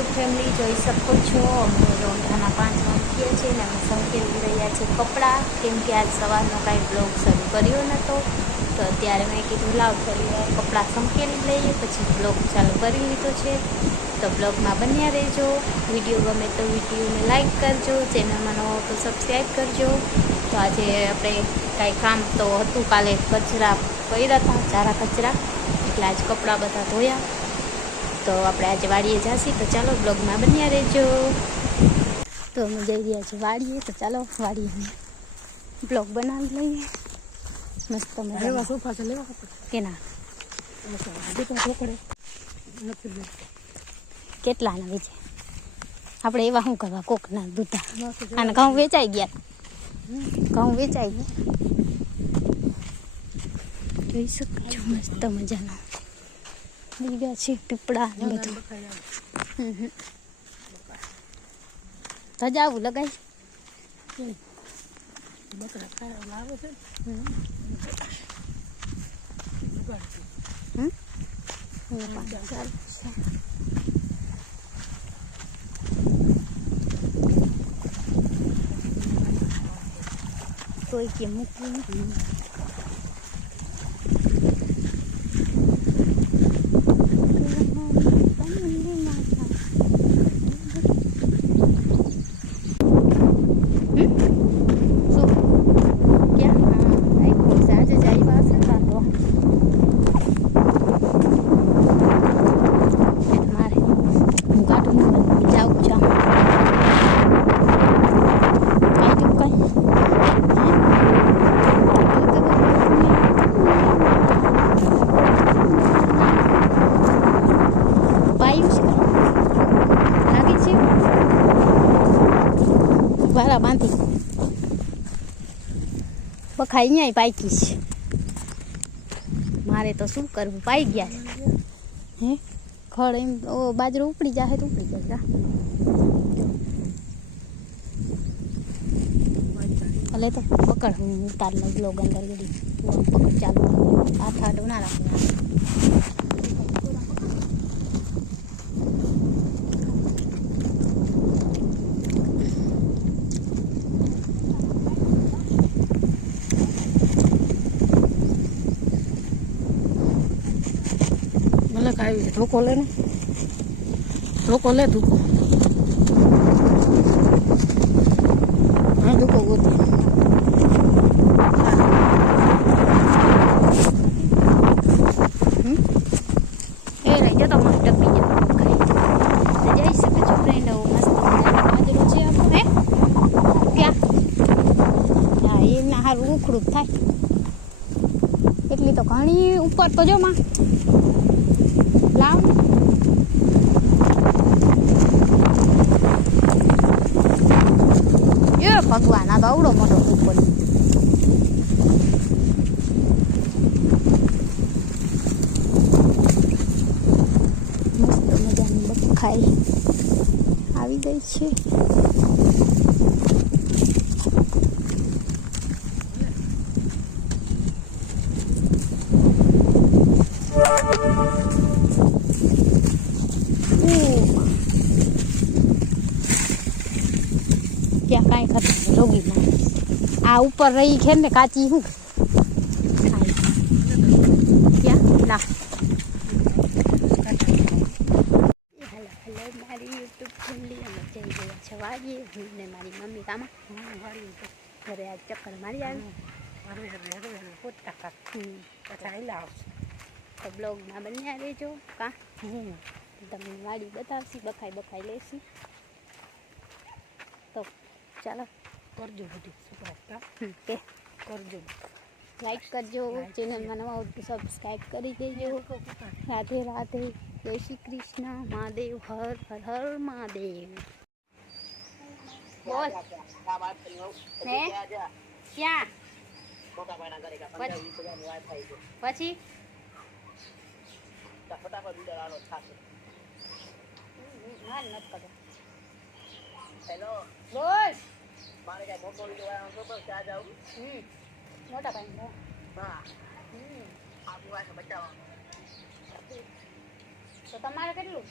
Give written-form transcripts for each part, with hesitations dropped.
YouTube family જોઈ શકો છો અમે રોંઢાના 5 વાગ્યા છે ને અમે સંકેલી રહ્યા છીએ કપડાં, કેમ કે આજ સવારનો કાંઈ બ્લોગ શરૂ કર્યો નહોતો તો અત્યારે મેં કીધું લાવ થોડી વાર કપડાં સંકેલી લઈએ પછી બ્લોગ ચાલુ કરી લીધો છે. તો બ્લોગમાં બન્યા રહેજો. વિડીયો ગમે તો વિડીયોને લાઈક કરજો, ચેનલમાં નવો તો સબસ્ક્રાઈબ કરજો. તો આજે આપણે કાંઈ કામ તો હતું, કાલે કચરા પડ્યા હતા, ચારા કચરા, એટલે આજ કપડાં બધા ધોયા. તો આપણે આજે વાડીએ જાસી, તો ચાલો બ્લોગમાં બન્યા રહેજો. તો અમે જઈ રહ્યા છીએ વાડીએ, તો ચાલો વાડીએ બ્લોગ બનાવી લઈએ. મસ્ત મજા સોફા છે લેવા કે ના ઢોકળે કેટલાના વેચે આપણે એવા શું કરવા કોકના દૂધા. અને ઘઉં વેચાઈ ગયા, ઘઉં વેચાઈ ગયા. જોઈ શકો છો મસ્ત મજાના લીગા છે પીપળા ને બધું. ધજાવું લગાઈ બકરા ખાવા આવે છે. કોઈ કે મૂકવું બાંધી બખાઈ અહીંયા પાકી છે. મારે તો શું કરવું, પાઈ ગયા છે. હે ખડ એમ બાજરો ઉપડી જાય તો ઉપડી જાય. ભલે તો પકડ, હું ઉતાર લઉં બ્લોગ અંદર ગળી પકડ. ચાલુ હાથ આડો ના રાખવા. ખાવી છે ધોકો લે ને, ધોકો લે ધોકો. હા ધોકો ગોતો. એ રહી જતો મસ્ત ડબ્બી જતો ખાઈ જઈ શકે છો ફ્રેન્ડ. મસ્ત બાજરો છે આપણું. હે ક્યાં હા એના સારું ઉખડું થાય એટલી તો ઘણી ઉપર તો જો માં લાવ એ ભગવાન આ તો આવડો મોટો ઉપર. મસ્ત મજાની બખાઈ આવી ગઈ છે. ત્યાં કાંઈ ખબર રોગી માણસ આ ઉપર રહી છે ને કાચી શું ક્યાં ના. હેલો હેલો મારી યુટ્યુબ ફેમિલી, અમે જઈ ગયા છે વાડીએ. હું ને મારી મમ્મી કામાં ઘરે આજ ચક્કર મારી આવી પોતા તો બ્લોગમાં બન્યા રહેજો. કાં તમને વાડી બતાવશી, બખાઈ બખાઈ લેશી. તો ચાલો કરજો બધી સુપરસ્ટાર કે કરજો, લાઈક કરજો, ચેનલમાં નવા હોય તો સબસ્ક્રાઈબ કરી દેજો. રાધે રાધે, જય શ્રી કૃષ્ણ, મહાદેવ, હર હર હર મહાદેવ. બોલ હે ક્યાં પછી હેલો બોલ મારે કઈ મોટો વિડીયો ખબર ક્યાં જાવ મોટા ભાઈ હા આબુ આ બચાવવાનું તો તમારે કેટલું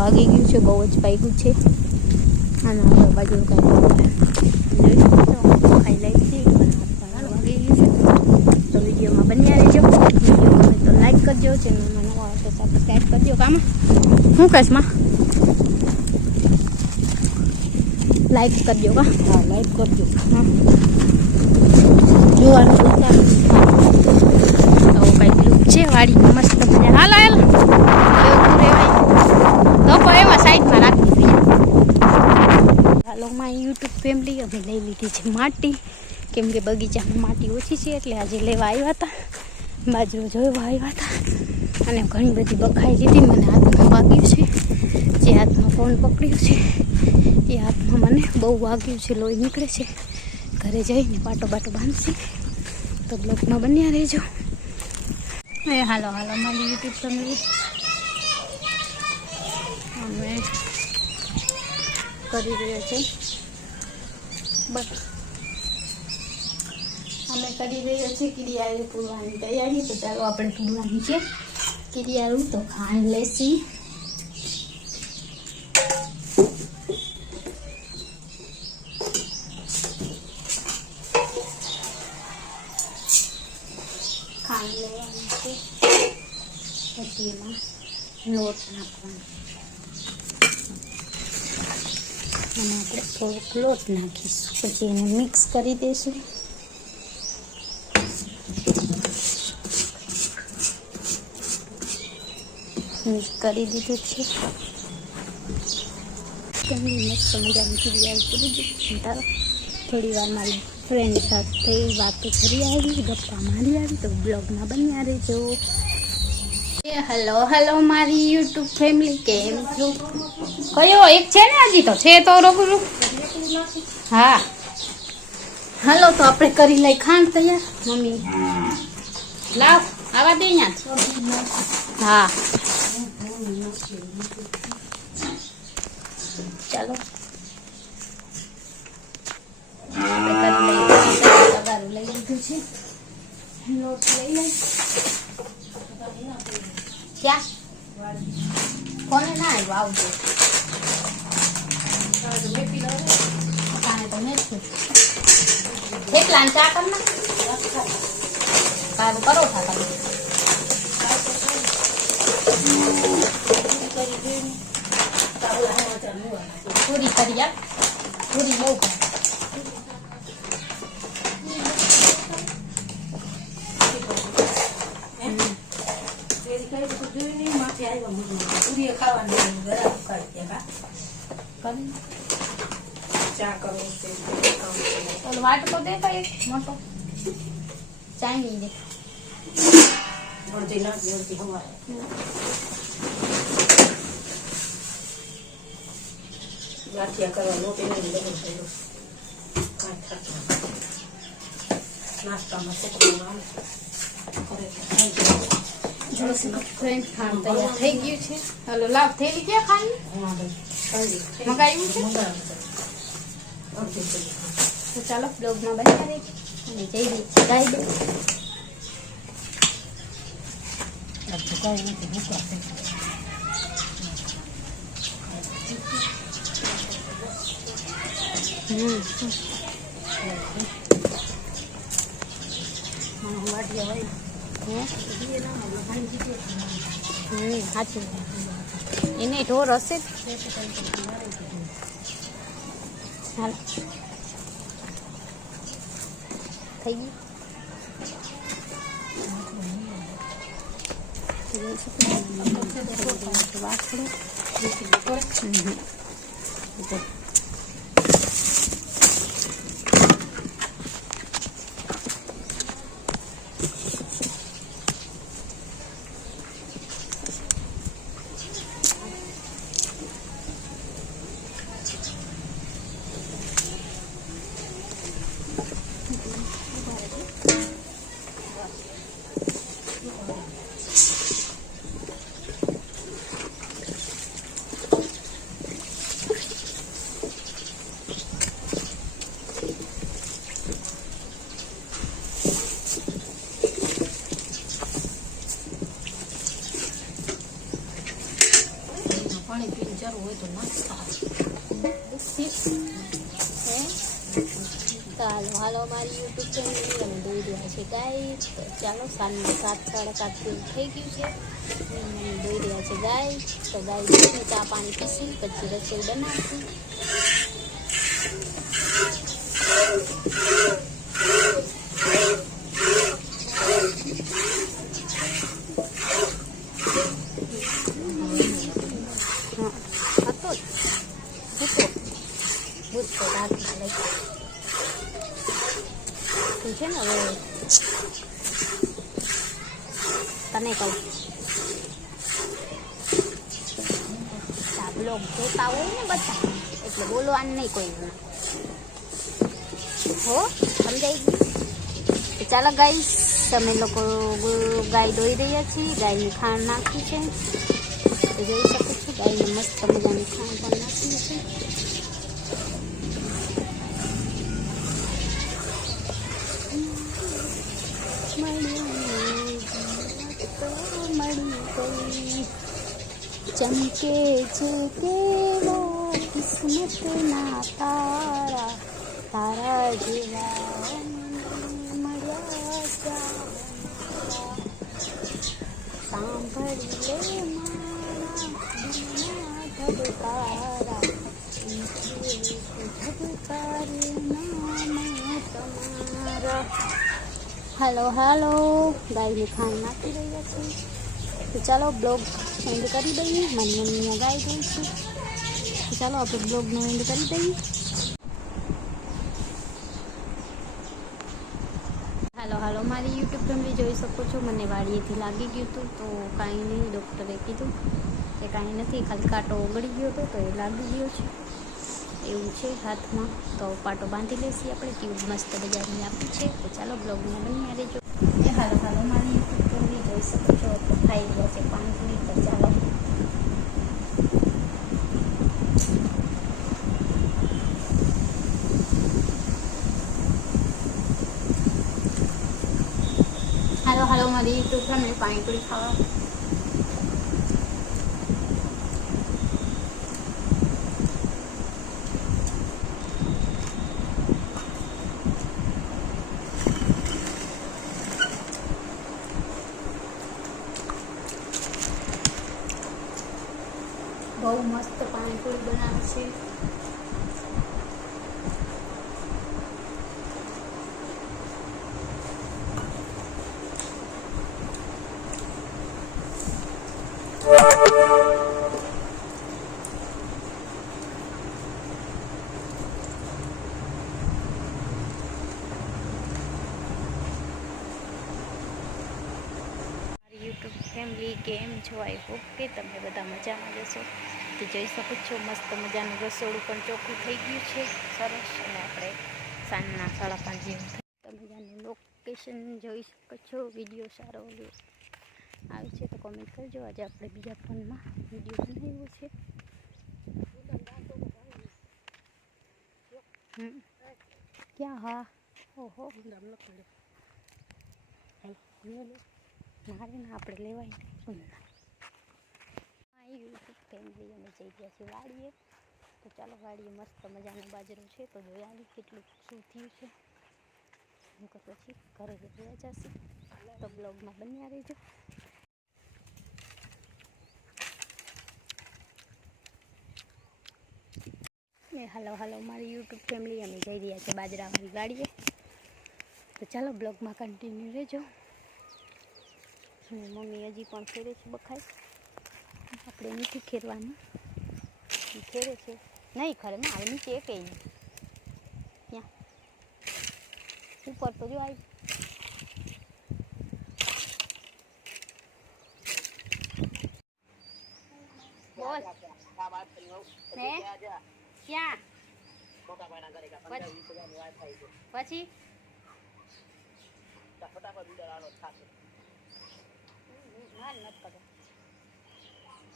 વાગી ગયું છે, બહુ જ વાગ્યું છે. અને આગળ બાજુ કાંઈ ખાઈ લઈ છે, વાગી ગયું છે. તો વિડીયોમાં બન્યા રહેજો. વિડીયો તો લાઈક કરજો, ચેનલમાં નવા હોય તો સબસ્ક્રાઈબ કરજો. કામ શું કહેશ માં? લાઈક કરજો. હા, લાઈક કરજો. હા, જોવાનું ભૂલતા નહીં. તો કંઈક લુક છે વાડીમાં મસ્ત મજા. હાલ હાલ એવું રેવાય તો કોઈ એમાં સાઈડમાં રાખી દઈએ. હાલો માં યુટ્યુબ ફેમિલી અમે લઈ લીધી છે માટી, કેમ કે બગીચામાં માટી ઓછી છે એટલે આજે લેવા આવ્યા હતા. બાજરો જોવા આવ્યા હતા અને ઘણી બધી બખાઈ લીધી. મને હાથમાં વાગ્યું છે, જે હાથમાં ફોન પકડ્યો છે એ હાથમાં મને બહુ વાગ્યું છે, લોહી નીકળે છે. ઘરે જઈને પાટો બાંધશે. તો બ્લોગમાં બન્યા રહેજો. એ હાલો મારી યુટ્યુબ ફેમિલી અમે કરી રહ્યો છે બસ અમે કરી રહ્યો છે કિરિયાળું પૂરવાની તૈયારી. તો ચાલો આપણે પૂરવાની છે કિરિયાળું. તો ખાંડ લેસી, ખાંડ લેવાની છે, પછી એમાં લોટ નાખવાનો અને આપણે થોડોક લોટ નાખીશું. પછી એને મિક્સ કરી દઈશું. મિક્સ કરી દીધું છે. મસ્ત મજાની કિરિયાળું પૂરી દીધું. તારો થોડી વાર મારી ફ્રેન્ડ સાથે વાતો કરી આવી, ગપ્પા મારી આવી. તો બ્લોગમાં બન્યા રહેજો. હેલો મારી યુટ્યુબ ફેમિલી, કેમ છો? કયો એક છે ને હજી તો છે તો રોકું. હા હાલો તો આપણે કરી લઈ ખાંડ તૈયાર. મમ્મી લાવ આવા દે અહીંયા. હા ચાલો આપણે લઈ લીધું છે. લોટ લઈ લઈ. ક્યાં કોને ના આવ્યો? આવજો કેટલા ચા કર ના સારું કરો તમે. પૂરી કરી આપ, પૂરી બહુ કર. વાટ તો દેતા એક મોટો ચાઈ નહીં દે. ગાંઠિયા કરવા લોટ એને બધું થયું. નાસ્તામાં છોકરાઓને ફ્રેન્ડ ખાંડ તૈયાર થઈ ગયું છે. હાલો લાવ થેલી ક્યાં ખાંડ મગાવ્યું છે. તો ચાલો બ્લોગમાં બન્યા રહેજો અને જઈ રહી ગાઈ દે. સાચું એને ઢોર હશે. હાલ થઈ ગયું. હોય તો નાખતા હે તો હાલો અમારી યુટ્યુબ ચેનલ અમે દોઈ રહ્યા છે ગાય. તો ચાલો સાંજના 7 સાડા 7 જેવું થઈ ગયું છે. અમે દોઈ રહ્યા છે ગાય. તો ગાય દોઈને ચા પાણી પીસી પછી રસોઈ બનાવશું. છે ને હવે તને કહું બ્લોગ જોતા હોય ને બધા એટલે બોલવાનું નહીં કોઈ હો સમજાઈ ગયું. ચાલો ગાઈસ તમે લોકો ગાય દોઈ રહ્યા છીએ. ગાયની ખાંડ નાખી છે તો જોઈ શકો છો. ગાયને મસ્ત મજાની ખાંડ પણ નાખી છે. ચમકે છે કેવો કિસ્મત ના તારા તારા જેવા મળ્યા સાંભળી લે મારા ધબકારા ધબકારે નામ તમારા. હાલો હાલો ગાયની ખાંડ નાખી રહ્યા છે. તો ચાલો બ્લોગ એન્ડ કરી દઈએ. મારી મમ્મીને ગાય ગઈ છે. તો ચાલો આપણે બ્લોગનો એન્ડ કરી દઈએ. હાલો હાલો મારી યુટ્યુબ ફેમિલી જોઈ શકો છો. મને વાડીએથી લાગી ગયું હતું તો કાંઈ નહીં. ડૉક્ટરે કીધું કે કાંઈ નથી, ખાલી કાંટો ઓગળી ગયો હતો તો એ લાગી ગયો છે એવું છે હાથમાં. તો પાટો બાંધી લેશી આપણે. ટ્યુબ મસ્ત બજારની આપી છે. તો ચાલો બ્લોગમાં બની રહેજો. હાલો હાલો મારી યુટ્યુબ ફેમિલી જોઈ શકો છો. તો ખાઈ ગયા છે પાણીપુરી. તો ચાલો હાલો હાલો મારી યુટ્યુબ ફેમિલી પાણીપુરી ખાવા. બહુ મસ્ત પાણીપુરી બનાવશે. યુટ્યુબ ફેમિલી કેમ છો? આઈ હોપ કે તમે બધા મજામાં જશો. તો જોઈ શકો છો મસ્ત મજાનું રસોડું પણ ચોખ્ખું થઈ ગયું છે સરસ. અને આપણે સાંજના 5:30 જેવું તમે મજાનું લોકેશન જોઈ શકો છો. વિડીયો સારો આવે છે તો કોમેન્ટ કરજો. આજે આપણે બીજા ફોનમાં વિડીયો બનાવ્યો છે. ક્યાં? હા ઓહો મારે ના આપણે લેવાય નહીં. યુટ્યુબ ફેમિલી અમે જઈ ગયા છીએ વાડીએ. તો ચાલો વાડીએ મસ્ત મજાનો બાજરો છે તો જોઈ આવી કેટલું શું થયું છે. નકર પછી ઘરે જોયા જશે. તો બ્લોગમાં બન્યા રહેજો. હાલો હાલો મારી યુટ્યુબ ફેમિલી અમે જઈ રહ્યા છીએ બાજરાવાળી વાડીએ. તો ચાલો બ્લોગમાં કન્ટિન્યુ રહેજો. અને મમ્મી હજી પણ ખેરે છે બખાઈ. આપણે નથી ખેરવાનું. ખેરે છે નહીં ખરે ના આવે નીચે એક ત્યાં ઉપર તો જો આવી. બોલ હે ક્યાં પછી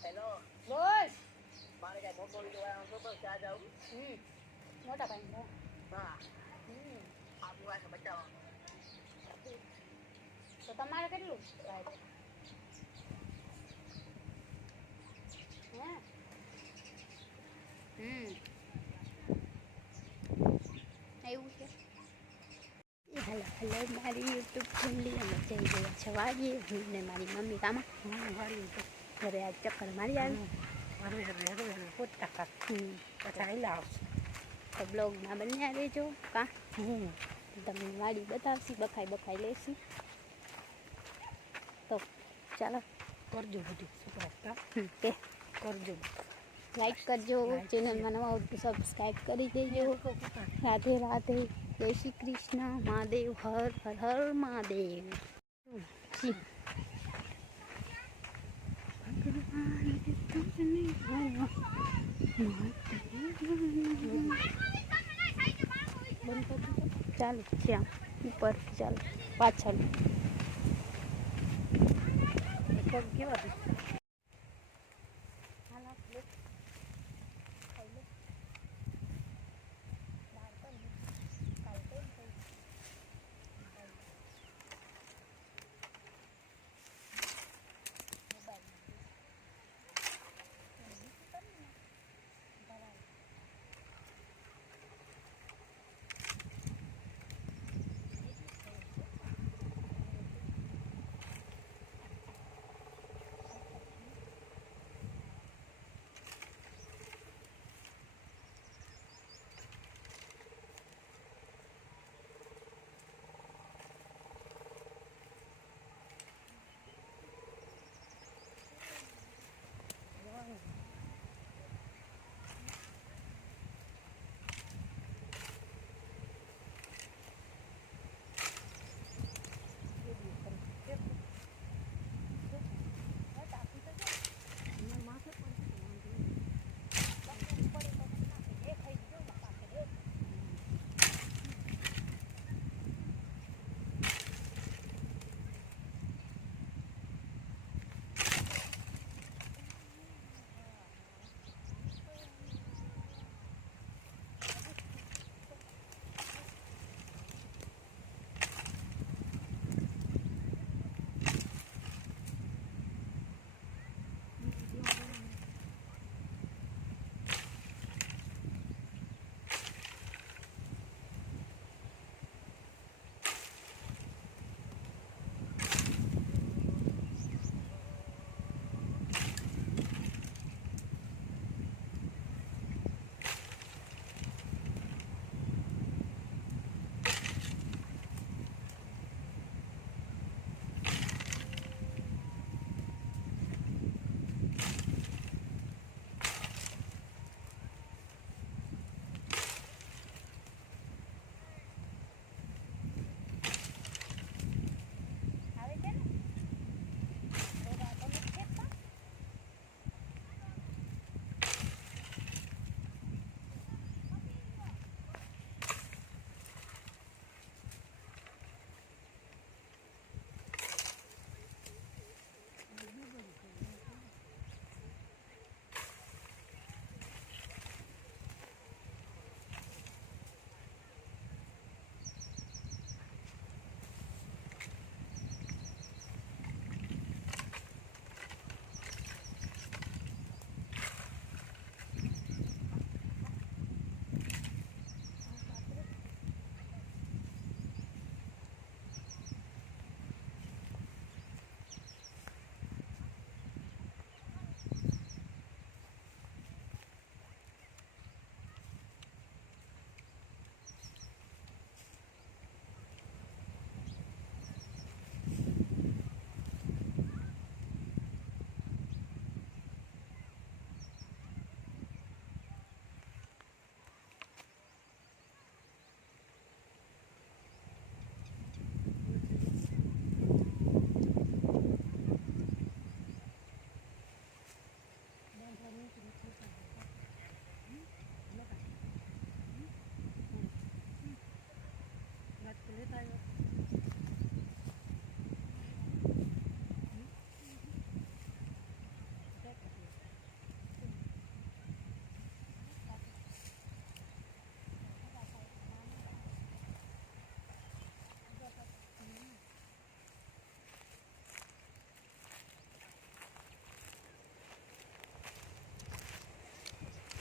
હેલો બોલ મારે કઈ મગફળી જોવાનું તો ત્યાં જાઉં. મોટા ભાઈ હા આપણી વાત બચાવવાનું. તો તમારે કેટલું હે હેલો હેલો મારી યુટ્યુબ ફેમિલી અમે જઈ ગયા છે વાડીએ હું ને મારી મમ્મી કામાં ઘરે આજ ચક્કર મારી આવી પોતા તો બ્લોગમાં બન્યા રહેજો કા તમને વાડી બતાવશી બખાઈ લેશી તો ચાલો કરજો બધી સુપરસ્ટાર કે કરજો લાઈક કરજો ચેનલમાં નવા હો તો સબસ્ક્રાઈબ કરી દેજો રાધે રાધે જય શ્રી કૃષ્ણ મહાદેવ હર હર હર મહાદેવ ચાલો ત્યાં ઉપર ચાલો પાછળ કેવા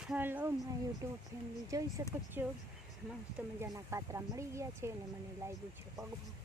હેલો માય યુટ્યુબ ફેમિલી જોઈ શકો છો મસ્ત મજાના કાતરા મળી ગયા છે અને મને લાગ્યું છે પગમાં.